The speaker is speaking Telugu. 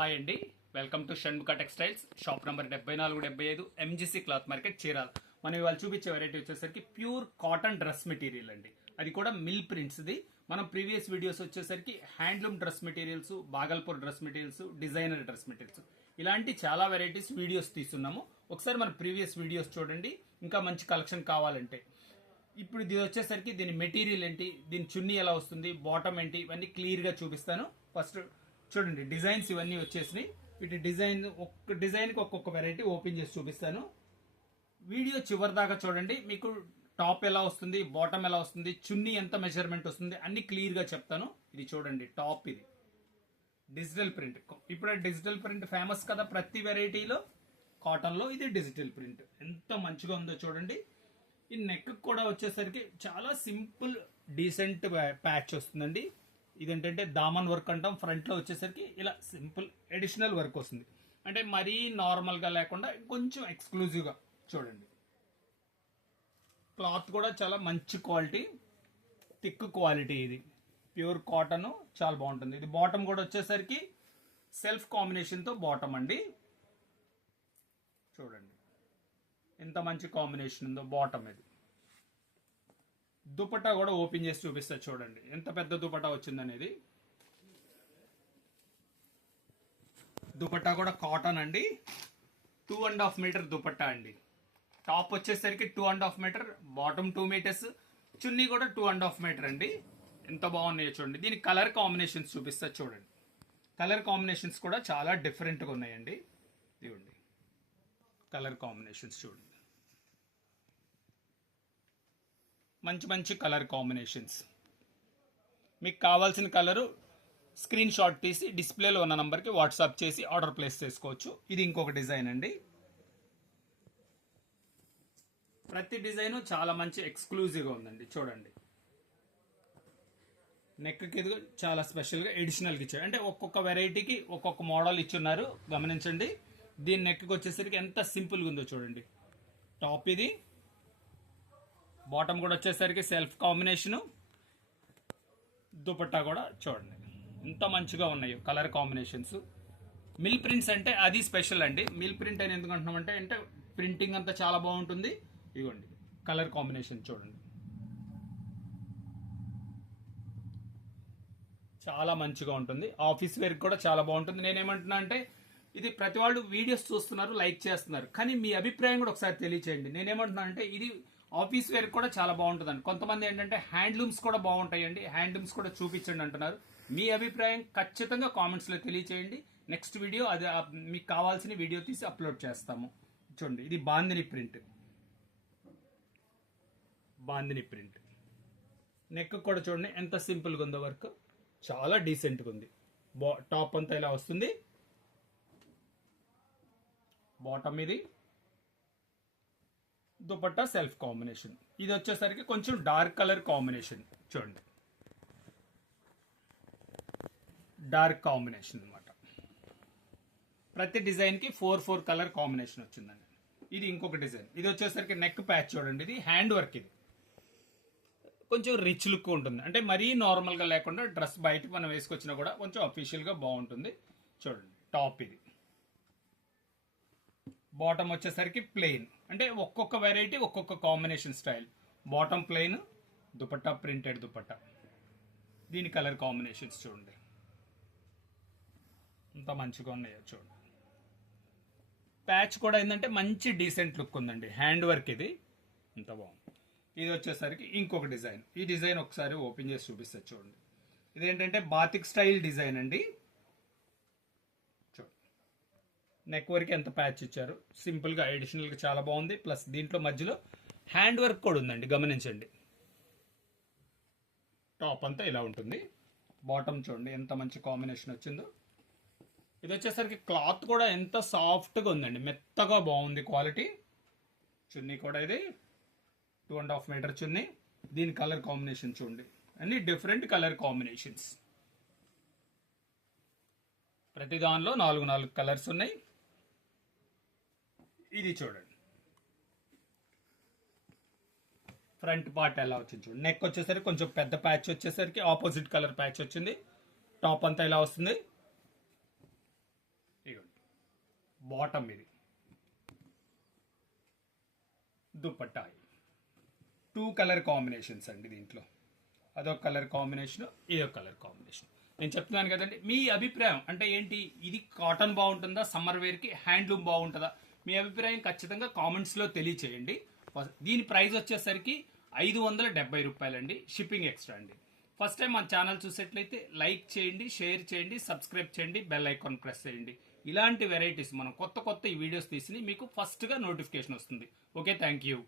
హాయ్ అండి, welcome to Shanmukha textiles. Shop number 7475 MGC cloth market, Chirala. మనం ఇవాళ చూపించే వెరైటీ వచ్చేసరికి ప్యూర్ కాటన్ డ్రెస్ మెటీరియల్ అండి. అది కూడా మిల్ ప్రింట్స్ది. మనం ప్రీవియస్ వీడియోస్ వచ్చేసరికి handloom dress materials, Bhagalpur dress materials, designer dress materials, ఇలాంటి చాలా వెరైటీస్ వీడియోస్ తీస్తున్నాము. ఒకసారి మన ప్రీవియస్ వీడియోస్ చూడండి. ఇంకా మంచి కలెక్షన్ కావాలంటే. ఇప్పుడు ఇది వచ్చేసరికి దీని మెటీరియల్ ఏంటి, దీని చున్నీ ఎలా వస్తుంది, బాటమ్ ఏంటి, ఇవన్నీ క్లియర్గా చూపిస్తాను. ఫస్ట్ చూడండి, డిజైన్స్ ఇవన్నీ వచ్చేసినాయి. వీటి డిజైన్ ఒక్క డిజైన్కి ఒక్కొక్క వెరైటీ ఓపెన్ చేసి చూపిస్తాను. వీడియో చివరి దాకా చూడండి. మీకు టాప్ ఎలా వస్తుంది, బాటమ్ ఎలా వస్తుంది, చున్నీ ఎంత మెజర్మెంట్ వస్తుంది అన్ని క్లియర్గా చెప్తాను. ఇది చూడండి, టాప్ ఇది డిజిటల్ ప్రింట్. ఇప్పుడు డిజిటల్ ప్రింట్ ఫేమస్ కదా ప్రతి వెరైటీలో. కాటన్లో ఇది డిజిటల్ ప్రింట్ ఎంత మంచిగా ఉందో చూడండి. ఈ నెక్ కూడా వచ్చేసరికి చాలా సింపుల్ డీసెంట్ ప్యాచ్ వస్తుందండి. ఇదేంటంటే దామన్ వర్క్ అంటాం. ఫ్రంట్లో వచ్చేసరికి ఇలా సింపుల్ అడిషనల్ వర్క్ వస్తుంది. అంటే మరీ నార్మల్గా లేకుండా కొంచెం ఎక్స్క్లూజివ్గా చూడండి. క్లాత్ కూడా చాలా మంచి క్వాలిటీ, థిక్ క్వాలిటీ. ఇది ప్యూర్ కాటన్, చాలా బాగుంటుంది. ఇది బాటమ్ కూడా వచ్చేసరికి సెల్ఫ్ కాంబినేషన్తో బాటమ్ అండి. చూడండి ఎంత మంచి కాంబినేషన్ ఉందో బాటమ్. ఇది దుపట్టా కూడా ఓపెన్ చేసి చూపిస్తా. చూడండి ఎంత పెద్ద దుపట్టా వచ్చిందనేది. దుపట్టా కూడా కాటన్ అండి. 2.5 మీటర్ దుపట్టా అండి. టాప్ వచ్చేసరికి 2.5 మీటర్, బాటమ్ 2 మీటర్స్, చున్నీ కూడా 2.5 మీటర్ అండి. ఎంత బాగున్నాయో చూడండి. దీని కలర్ కాంబినేషన్స్ చూపిస్తా చూడండి. కలర్ కాంబినేషన్స్ కూడా చాలా డిఫరెంట్గా ఉన్నాయండి. ఇవ్వండి కలర్ కాంబినేషన్స్ చూడండి. మంచి మంచి కలర్ కాంబినేషన్స్. మీకు కావాల్సిన కలరు స్క్రీన్ షాట్ తీసి డిస్ప్లేలో ఉన్న నంబర్కి వాట్సాప్ చేసి ఆర్డర్ ప్లేస్ చేసుకోవచ్చు. ఇది ఇంకొక డిజైన్ అండి. ప్రతి డిజైను చాలా మంచి ఎక్స్క్లూజివ్గా ఉందండి. చూడండి నెక్కి ఇది చాలా స్పెషల్గా ఎడిషనల్గా ఇచ్చారు. అంటే ఒక్కొక్క వెరైటీకి ఒక్కొక్క మోడల్ ఇచ్చున్నారు, గమనించండి. దీని నెక్కి వచ్చేసరికి ఎంత సింపుల్గా ఉందో చూడండి. టాప్ ఇది, బాటమ్ కూడా వచ్చేసరికి సెల్ఫ్ కాంబినేషను, దుపట్టా కూడా చూడండి ఎంత మంచిగా ఉన్నాయో కలర్ కాంబినేషన్స్. మిల్ ప్రింట్స్ అంటే అది స్పెషల్ అండి. మిల్ ప్రింట్ అని ఎందుకు అంటున్నామంటే అంటే ప్రింటింగ్ అంతా చాలా బాగుంటుంది. ఇవ్వండి కలర్ కాంబినేషన్ చూడండి, చాలా మంచిగా ఉంటుంది. ఆఫీస్ వేర్ కూడా చాలా బాగుంటుంది. నేనేమంటున్నా అంటే ఇది ప్రతి వాళ్ళు వీడియోస్ చూస్తున్నారు, లైక్ చేస్తున్నారు, కానీ మీ అభిప్రాయం కూడా ఒకసారి తెలియచేయండి. నేనేమంటున్నా అంటే ఇది ఆఫీస్ వేర్ కూడా చాలా బాగుంటుందండి. కొంతమంది ఏంటంటే హ్యాండ్లూమ్స్ కూడా బాగుంటాయండి, హ్యాండ్లూమ్స్ కూడా చూపించండి అంటున్నారు. మీ అభిప్రాయం ఖచ్చితంగా కామెంట్స్లో తెలియచేయండి. నెక్స్ట్ వీడియో అది మీకు కావాల్సిన వీడియో తీసి అప్లోడ్ చేస్తాము. చూడండి ఇది bandhani print. Bandhani print neck కూడా చూడండి ఎంత సింపుల్గా ఉందో వర్క్, చాలా డీసెంట్గా ఉంది. టాప్ అంతా ఇలా వస్తుంది, బాటమ్ ఇది, దుపట్టా సెల్ఫ్ కాంబినేషన్. ఇది వచ్చేసరికి కొంచెం డార్క్ కలర్ కాంబినేషన్. చూడండి డార్క్ కాంబినేషన్ అనమాట. ప్రతి డిజైన్కి 4 కలర్ కాంబినేషన్ వచ్చిందండి. ఇది ఇంకొక డిజైన్. ఇది వచ్చేసరికి నెక్ ప్యాచ్ చూడండి. ఇది హ్యాండ్ వర్క్. ఇది కొంచెం రిచ్ లుక్ ఉంటుంది. అంటే మరీ నార్మల్గా లేకుండా డ్రెస్ బయటకు మనం వేసుకొచ్చినా కూడా కొంచెం అఫీషియల్గా బాగుంటుంది. చూడండి టాప్ ఇది, బాటమ్ వచ్చేసరికి ప్లెయిన్. అంటే ఒక్కొక్క వెరైటీ ఒక్కొక్క combination style. Bottom plain, dupatta printed dupatta. దీని కలర్ కాంబినేషన్స్ చూడండి ఎంత మంచిగా ఉన్నాయో చూడండి. ప్యాచ్ కూడా ఏంటంటే మంచి డీసెంట్ లుక్ ఉందండి. హ్యాండ్ వర్క్ ఇది ఎంత బాగుంది. ఇది వచ్చేసరికి ఇంకొక డిజైన్. ఈ డిజైన్ ఒకసారి ఓపెన్ చేసి చూపిస్తారు చూడండి. ఇదేంటంటే బాతిక్ స్టైల్ డిజైన్ అండి. నెక్ వర్క్ ఎంత ప్యాచ్ ఇచ్చారు, సింపుల్గా అడిషనల్గా చాలా బాగుంది. ప్లస్ దీంట్లో మధ్యలో హ్యాండ్ వర్క్ కూడా ఉందండి, గమనించండి. టాప్ అంతా ఇలా ఉంటుంది. బాటమ్ చూడండి ఎంత మంచి కాంబినేషన్ వచ్చిందో. ఇది వచ్చేసరికి క్లాత్ కూడా ఎంత సాఫ్ట్గా ఉందండి, మెత్తగా బాగుంది క్వాలిటీ. చున్నీ కూడా ఇది 2.5 మీటర్ చున్నీ. దీని కలర్ కాంబినేషన్ చూడండి, అన్ని డిఫరెంట్ కలర్ కాంబినేషన్స్. ప్రతి దానిలో 4 కలర్స్ ఉన్నాయి. ఇది చూడండి ఫ్రంట్ పార్ట్ ఎలా వచ్చింది చూడండి. నెక్ వచ్చేసరికి కొంచెం పెద్ద ప్యాచ్ వచ్చేసరికి ఆపోజిట్ కలర్ ప్యాచ్ వచ్చింది. టాప్ అంతా ఇలా వస్తుంది. బాటమ్ ఇది దుపట్టా 2 కలర్ కాంబినేషన్స్ అండి దీంట్లో. అదొక కలర్ కాంబినేషన్, ఇదొక కలర్ కాంబినేషన్. నేను చెప్తున్నాను కదండి, మీ అభిప్రాయం అంటే ఏంటి, ఇది కాటన్ బాగుంటుందా, సమ్మర్ వేర్కి హ్యాండ్లూమ్ బాగుంటుందా, మీ అభిప్రాయం ఖచ్చితంగా కామెంట్స్లో తెలియచేయండి. దీని ప్రైస్ వచ్చేసరికి 570 రూపాయలండి, షిప్పింగ్ ఎక్స్ట్రా అండి. ఫస్ట్ టైం మన ఛానల్ చూసేట్లయితే లైక్ చేయండి, షేర్ చేయండి, సబ్స్క్రైబ్ చేయండి, బెల్ ఐకాన్ ప్రెస్ చేయండి. ఇలాంటి వెరైటీస్ మనం కొత్త ఈ వీడియోస్ తీసి మీకు ఫస్ట్గా నోటిఫికేషన్ వస్తుంది. Okay, thank you.